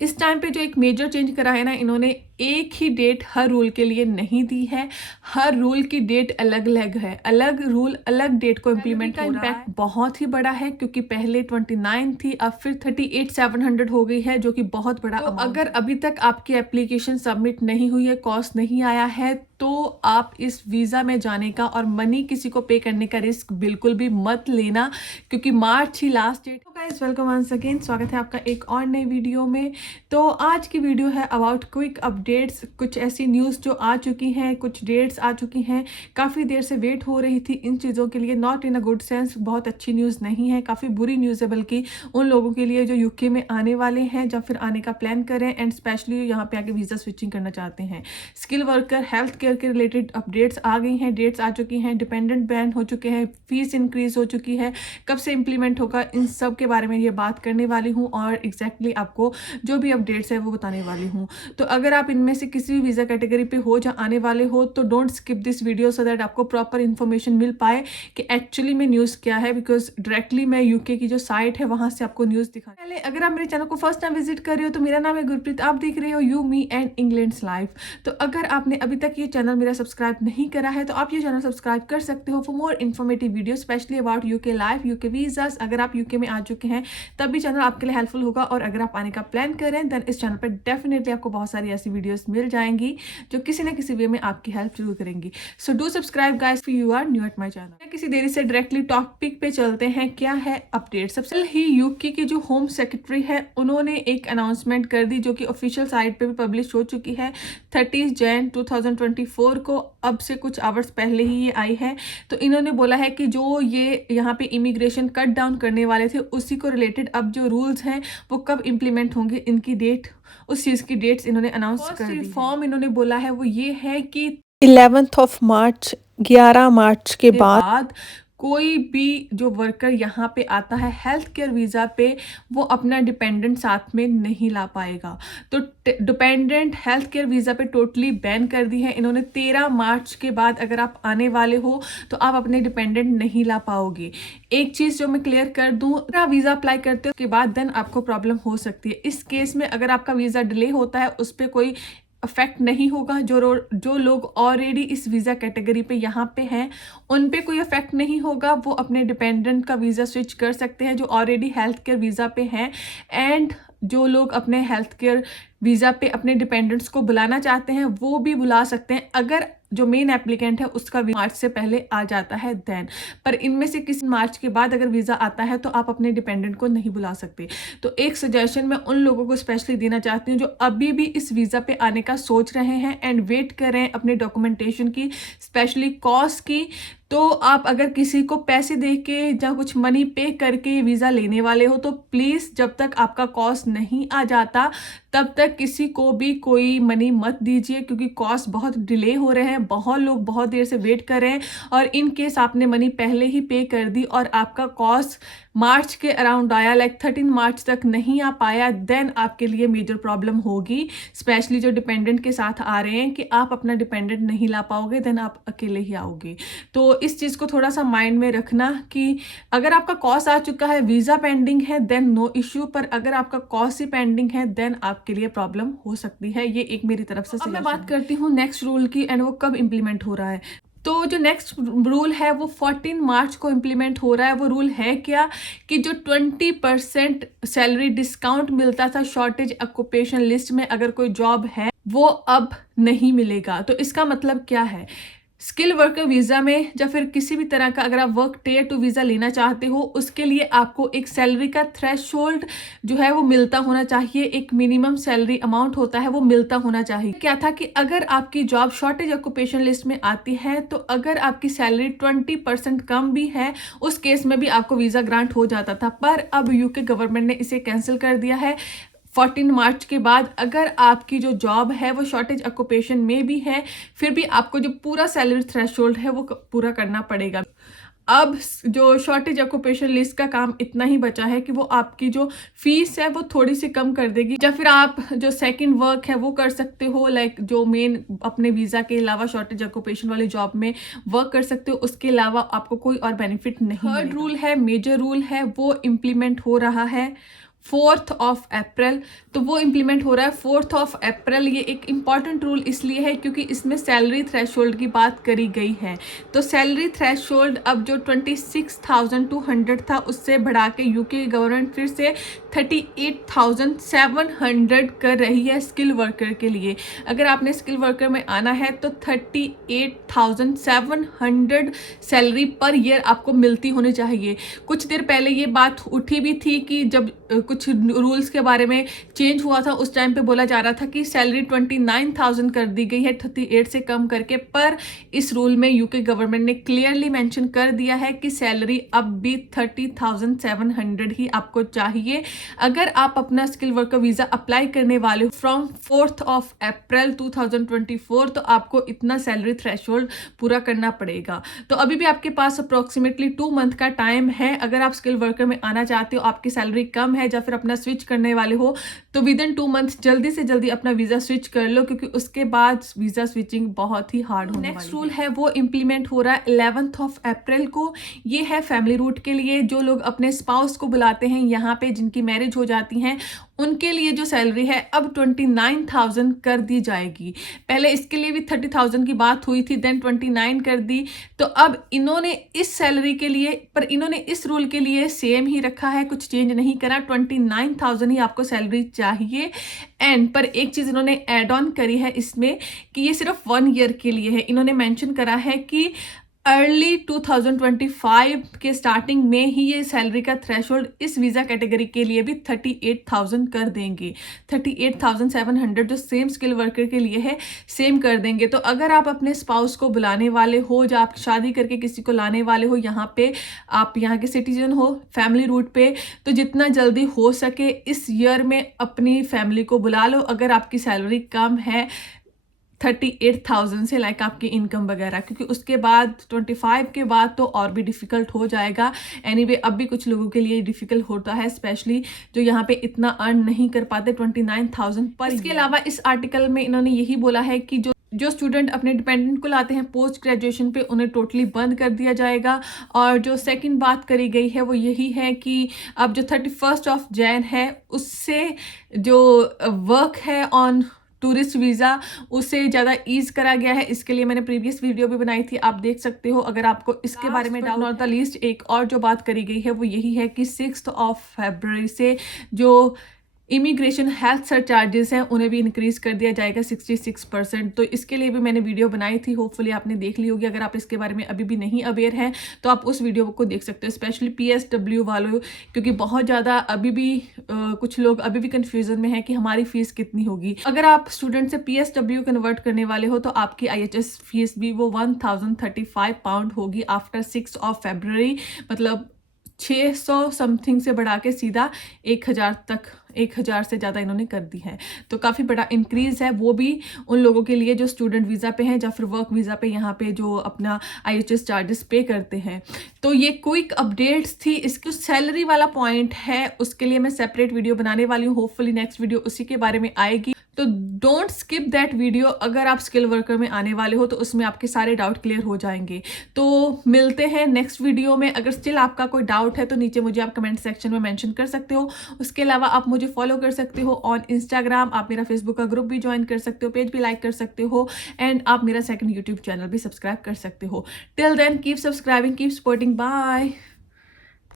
इस टाइम पे जो एक मेजर चेंज करा है ना इन्होंने, एक ही डेट हर रूल के लिए नहीं दी है, हर रूल की डेट अलग अलग है, अलग रूल अलग डेट को इम्प्लीमेंट हो रहा है। इम्पैक्ट बहुत ही बड़ा है क्योंकि पहले 29 थी, अब फिर 38,700 हो गई है, जो कि बहुत बड़ा तो अगर अभी तक आपकी एप्लीकेशन सबमिट नहीं हुई है, कॉस्ट नहीं आया है, तो आप इस वीज़ा में जाने का और मनी किसी को पे करने का रिस्क बिल्कुल भी मत लेना, क्योंकि मार्च ही last date. Guys welcome once again, स्वागत है आपका एक और नई वीडियो में। तो आज की वीडियो है अबाउट क्विक अपडेट्स, कुछ ऐसी न्यूज़ जो आ चुकी हैं, कुछ डेट्स आ चुकी हैं, काफ़ी देर से वेट हो रही थी इन चीज़ों के लिए। Not in a good sense, बहुत अच्छी न्यूज़ नहीं है, काफ़ी बुरी न्यूज़ है, बल्कि उन लोगों के लिए जो यूके में आने वाले हैं, जब फिर आने का प्लान करें एंड स्पेशली यहाँ पे आके वीज़ा स्विचिंग करना चाहते हैं। स्किल वर्कर, हेल्थ केयर के रिलेटेड अपडेट्स आ गई हैं, डेट्स आ चुकी हैं, डिपेंडेंट बैन हो चुके हैं, फीस इंक्रीज हो चुकी है, कब से इम्प्लीमेंट होगा, इन सब के बारे में ये बात करने वाली हूँ और एग्जैक्टली आपको जो भी अपडेट्स है वो बताने वाली हूँ। तो अगर आप इनमें से किसी भी वीज़ा कैटेगरी पे हो या आने वाले हो, तो don't skip this video so that आपको प्रॉपर इन्फॉर्मेशन मिल पाए कि एक्चुअली में न्यूज़ क्या है, बिकॉज डायरेक्टली मैं यूके की जो साइट है वहाँ से आपको न्यूज़ दिखा। पहले अगर आप मेरे चैनल को फर्स्ट टाइम विजिट कर रहे हो तो मेरा नाम है गुरप्रीत, आप देख रहे हो you me and England's life. तो अगर आपने अभी तक ये चैनल मेरा सब्सक्राइब नहीं करा है तो आप ये चैनल सब्सक्राइब कर सकते हो for more informative video specially about UK life, UK visas. अगर आप यूके में आ चुके हैं तब भी चैनल आपके लिए हेल्पफुल होगा, और अगर आप आने का प्लान करें देन इस चैनल पर डेफिनेटली आपको बहुत सारी ऐसी वीडियोस मिल जाएंगी जो किसी ना किसी वे में आपकी हेल्प जरूर करेंगी। So do subscribe guys if you are new at my channel. किसी देरी से डायरेक्टली टॉपिक पे चलते हैं, क्या है अपडेट। सबसे पहले ही यूके की जो होम सेक्रेटरी है उन्होंने एक अनाउंसमेंट कर दी, जो कि ऑफिशियल साइट पे भी पब्लिश हो चुकी है 30 जैन 2024 को। अब से कुछ आवर्स पहले ही ये आई है। तो इन्होंने बोला है कि जो ये यहाँ पे इमिग्रेशन कट डाउन करने वाले थे उसी को रिलेटेड अब जो रूल्स हैं वो कब इम्प्लीमेंट होंगे, इनकी डेट, उस चीज़ की डेट्स इन्होंने अनाउंस कर दी। रिफॉर्म इन्होंने बोला है वो ये है कि 11 मार्च 11 मार्च के बाद कोई भी जो वर्कर यहाँ पे आता है हेल्थ केयर वीज़ा पे, वो अपना डिपेंडेंट साथ में नहीं ला पाएगा। तो डिपेंडेंट हेल्थ केयर वीज़ा पे टोटली बैन कर दी है इन्होंने। 13 मार्च के बाद अगर आप आने वाले हो तो आप अपने डिपेंडेंट नहीं ला पाओगे। एक चीज़ जो मैं क्लियर कर दूँ, अगर आप वीज़ा अप्लाई करते हो उसके बाद देन आपको प्रॉब्लम हो सकती है। इस केस में अगर आपका वीज़ा डिले होता है उस पर कोई अफेक्ट नहीं होगा। जो लोग ऑलरेडी इस वीज़ा कैटेगरी पे यहाँ पे हैं उन पे कोई अफेक्ट नहीं होगा, वो अपने डिपेंडेंट का वीज़ा स्विच कर सकते हैं जो ऑलरेडी हेल्थ केयर वीज़ा पे हैं। एंड जो लोग अपने हेल्थ केयर वीज़ा पे अपने डिपेंडेंट्स को बुलाना चाहते हैं वो भी बुला सकते हैं, अगर जो मेन एप्लीकेंट है उसका मार्च से पहले आ जाता है देन। पर इनमें से किसी मार्च के बाद अगर वीज़ा आता है तो आप अपने डिपेंडेंट को नहीं बुला सकते। तो एक सजेशन मैं उन लोगों को स्पेशली देना चाहती हूँ जो अभी भी इस वीज़ा पे आने का सोच रहे हैं एंड वेट कर रहे हैं अपने डॉक्यूमेंटेशन की, स्पेशली कॉस्ट की। तो आप अगर किसी को पैसे दे के या कुछ मनी पे करके वीज़ा लेने वाले हो तो प्लीज़ जब तक आपका कॉस्ट नहीं आ जाता तब तक किसी को भी कोई मनी मत दीजिए, क्योंकि कॉस्ट बहुत डिले हो रहे हैं, बहुत लोग बहुत देर से वेट कर रहे हैं। और इन केस आपने मनी पहले ही पे कर दी और आपका कॉस्ट मार्च के अराउंड आया, लाइक 13 मार्च तक नहीं आ पाया, देन आपके लिए मेजर प्रॉब्लम होगी। स्पेशली जो डिपेंडेंट के साथ आ रहे हैं कि आप अपना डिपेंडेंट नहीं ला पाओगे, देन आप अकेले ही आओगे। तो इस चीज़ को थोड़ा सा माइंड में रखना कि अगर आपका कॉस्ट आ चुका है, वीज़ा पेंडिंग है, देन नो इश्यू। पर अगर आपका कॉस्ट ही पेंडिंग है देन आपके लिए प्रॉब्लम हो सकती है। ये एक मेरी तरफ से। अब मैं बात करती हूँ नेक्स्ट रूल की एंड वो कब इम्प्लीमेंट हो रहा है। तो जो नेक्स्ट रूल है वो 14 मार्च को इम्प्लीमेंट हो रहा है। वो रूल है क्या कि जो 20% सैलरी डिस्काउंट मिलता था शॉर्टेज ऑक्यूपेशन लिस्ट में अगर कोई जॉब है, वो अब नहीं मिलेगा। तो इसका मतलब क्या है, स्किल वर्कर वीज़ा में या फिर किसी भी तरह का अगर आप वर्क टियर 2 वीज़ा लेना चाहते हो उसके लिए आपको एक सैलरी का थ्रेशोल्ड जो है वो मिलता होना चाहिए, एक मिनिमम सैलरी अमाउंट होता है वो मिलता होना चाहिए। क्या था कि अगर आपकी जॉब शॉर्टेज ऑक्यूपेशन लिस्ट में आती है तो अगर आपकी सैलरी 20% कम भी है उस केस में भी आपको वीज़ा ग्रांट हो जाता था। पर अब यूके गवर्नमेंट ने इसे कैंसिल कर दिया है। 14 मार्च के बाद अगर आपकी जो जॉब है वो शॉर्टेज ऑक्यूपेशन में भी है फिर भी आपको जो पूरा सैलरी थ्रेशोल्ड है वो पूरा करना पड़ेगा। अब जो शॉर्टेज ऑक्यूपेशन लिस्ट का काम इतना ही बचा है कि वो आपकी जो फीस है वो थोड़ी सी कम कर देगी, या फिर आप जो सेकंड वर्क है वो कर सकते हो, लाइक जो मेन अपने वीज़ा के अलावा शॉर्टेज ऑक्यूपेशन वाली जॉब में वर्क कर सकते हो, उसके अलावा आपको कोई और बेनिफिट नहीं। थर्ड रूल है, मेजर रूल है, वो इम्प्लीमेंट हो रहा है 4 अप्रैल। तो वो इम्प्लीमेंट हो रहा है 4 अप्रैल। ये एक इम्पॉर्टेंट रूल इसलिए है क्योंकि इसमें सैलरी थ्रेशोल्ड की बात करी गई है। तो सैलरी थ्रेशोल्ड अब जो 26,200 था उससे बढ़ा के यूके गवर्नमेंट फिर से 38,700 कर रही है स्किल वर्कर के लिए। अगर आपने स्किल वर्कर में आना है तो 38,700 सैलरी पर ईयर आपको मिलती होनी चाहिए। कुछ देर पहले ये बात उठी भी थी कि जब कुछ रूल्स के बारे में चेंज हुआ था उस टाइम पे बोला जा रहा था कि सैलरी 29,000 कर दी गई है 38 से कम करके, पर इस रूल में यूके गवर्नमेंट ने क्लियरली मेंशन कर दिया है कि सैलरी अब भी 30,700 ही आपको चाहिए। अगर आप अपना स्किल वर्कर वीजा अप्लाई करने वाले हो फ्रॉम 4 अप्रैल 2024 तो आपको इतना सैलरी थ्रेशोल्ड पूरा करना पड़ेगा। तो अभी भी आपके पास अप्रोक्सीमेटली 2 मंथ का टाइम है। अगर आप स्किल वर्कर में आना चाहते हो, आपकी सैलरी कम है या फिर अपना स्विच करने वाले हो, तो विद इन 2 मंथ जल्दी से जल्दी अपना वीजा स्विच कर लो, क्योंकि उसके बाद वीजा स्विचिंग बहुत ही हार्ड होने वाली है। नेक्स्ट रूल है वो इम्प्लीमेंट हो रहा है 11 अप्रैल को। ये है फैमिली रूट के लिए। जो लोग अपने स्पाउस को बुलाते हैं यहाँ पे, जिनकी मैरिज हो जाती हैं, उनके लिए जो सैलरी है अब 29,000 कर दी जाएगी। पहले इसके लिए भी 30,000 की बात हुई थी, देन 29 कर दी। तो अब इन्होंने इस सैलरी के लिए, पर इन्होंने इस रूल के लिए सेम ही रखा है, कुछ चेंज नहीं करा। 29,000 ही आपको सैलरी चाहिए। एंड पर एक चीज़ इन्होंने ऐड ऑन करी है इसमें कि ये सिर्फ 1 ईयर के लिए है। इन्होंने मेंशन करा है कि अर्ली 2025 के स्टार्टिंग में ही ये सैलरी का थ्रेशोल्ड इस वीज़ा कैटेगरी के लिए भी 38,000 कर देंगे। 38,700 जो सेम स्किल वर्कर के लिए है सेम कर देंगे। तो अगर आप अपने स्पाउस को बुलाने वाले हो या आप शादी करके किसी को लाने वाले हो यहाँ पे, आप यहाँ के सिटीजन हो फैमिली रूट पे, तो जितना जल्दी हो सके इस ईयर में अपनी फैमिली को बुला लो। अगर आपकी सैलरी कम है 38,000 से, लाइक आपकी इनकम वगैरह, क्योंकि उसके बाद 25 के बाद तो और भी डिफ़िकल्ट हो जाएगा। एनीवे अब भी कुछ लोगों के लिए डिफ़िकल्ट होता है, स्पेशली जो यहाँ पे इतना अर्न नहीं कर पाते 29,000 पर। इसके अलावा इस आर्टिकल में इन्होंने यही बोला है कि जो स्टूडेंट अपने डिपेंडेंट को लाते हैं पोस्ट ग्रेजुएशन पे, उन्हें टोटली बंद कर दिया जाएगा। और जो सेकंड बात करी गई है वो यही है कि अब जो 31 जैन है उससे जो वर्क है ऑन टूरिस्ट वीज़ा उसे ज़्यादा ईज करा गया है। इसके लिए मैंने प्रीवियस वीडियो भी बनाई थी, आप देख सकते हो अगर आपको इसके बारे में डाउट। नॉट द लीस्ट एक और जो बात करी गई है वो यही है कि 6 फरवरी से जो इमिग्रेशन हेल्थ सरचार्जेस हैं उन्हें भी इंक्रीज कर दिया जाएगा 66%। तो इसके लिए भी मैंने वीडियो बनाई थी, होपफुली आपने देख ली होगी। अगर आप इसके बारे में अभी भी नहीं अवेयर हैं तो आप उस वीडियो को देख सकते हो, स्पेशली PSW वालों, क्योंकि बहुत ज़्यादा अभी भी कुछ लोग अभी भी कन्फ्यूजन में है कि हमारी फीस कितनी होगी। अगर आप स्टूडेंट से PSW कन्वर्ट करने वाले हो तो आपकी IHS फीस भी वो 1,035 पाउंड होगी आफ्टर 6 फरवरी। मतलब 600 समथिंग से बढ़ा के सीधा 1,000 तक, 1,000 से ज़्यादा इन्होंने कर दी है। तो काफ़ी बड़ा इंक्रीज़ है, वो भी उन लोगों के लिए जो स्टूडेंट वीज़ा पे हैं या फिर वर्क वीज़ा पे यहाँ पे जो अपना IHS चार्जेस पे करते हैं। तो ये क्विक अपडेट्स थी। इसकी सैलरी वाला पॉइंट है उसके लिए मैं सेपरेट वीडियो बनाने वाली हूँ, होपफुली नेक्स्ट वीडियो उसी के बारे में आएगी। तो डोंट स्किप दैट वीडियो। अगर आप स्किल वर्कर में आने वाले हो तो उसमें आपके सारे डाउट क्लियर हो जाएंगे। तो मिलते हैं नेक्स्ट वीडियो में। अगर स्टिल आपका कोई डाउट है तो नीचे मुझे आप कमेंट सेक्शन में मेंशन कर सकते हो। उसके अलावा आप मुझे फॉलो कर सकते हो ऑन इंस्टाग्राम, आप मेरा फेसबुक का ग्रुप भी ज्वाइन कर सकते हो, पेज भी लाइक कर सकते हो, एंड आप मेरा सेकंड यूट्यूब चैनल भी सब्सक्राइब कर सकते हो। Till then keep subscribing, keep supporting, bye.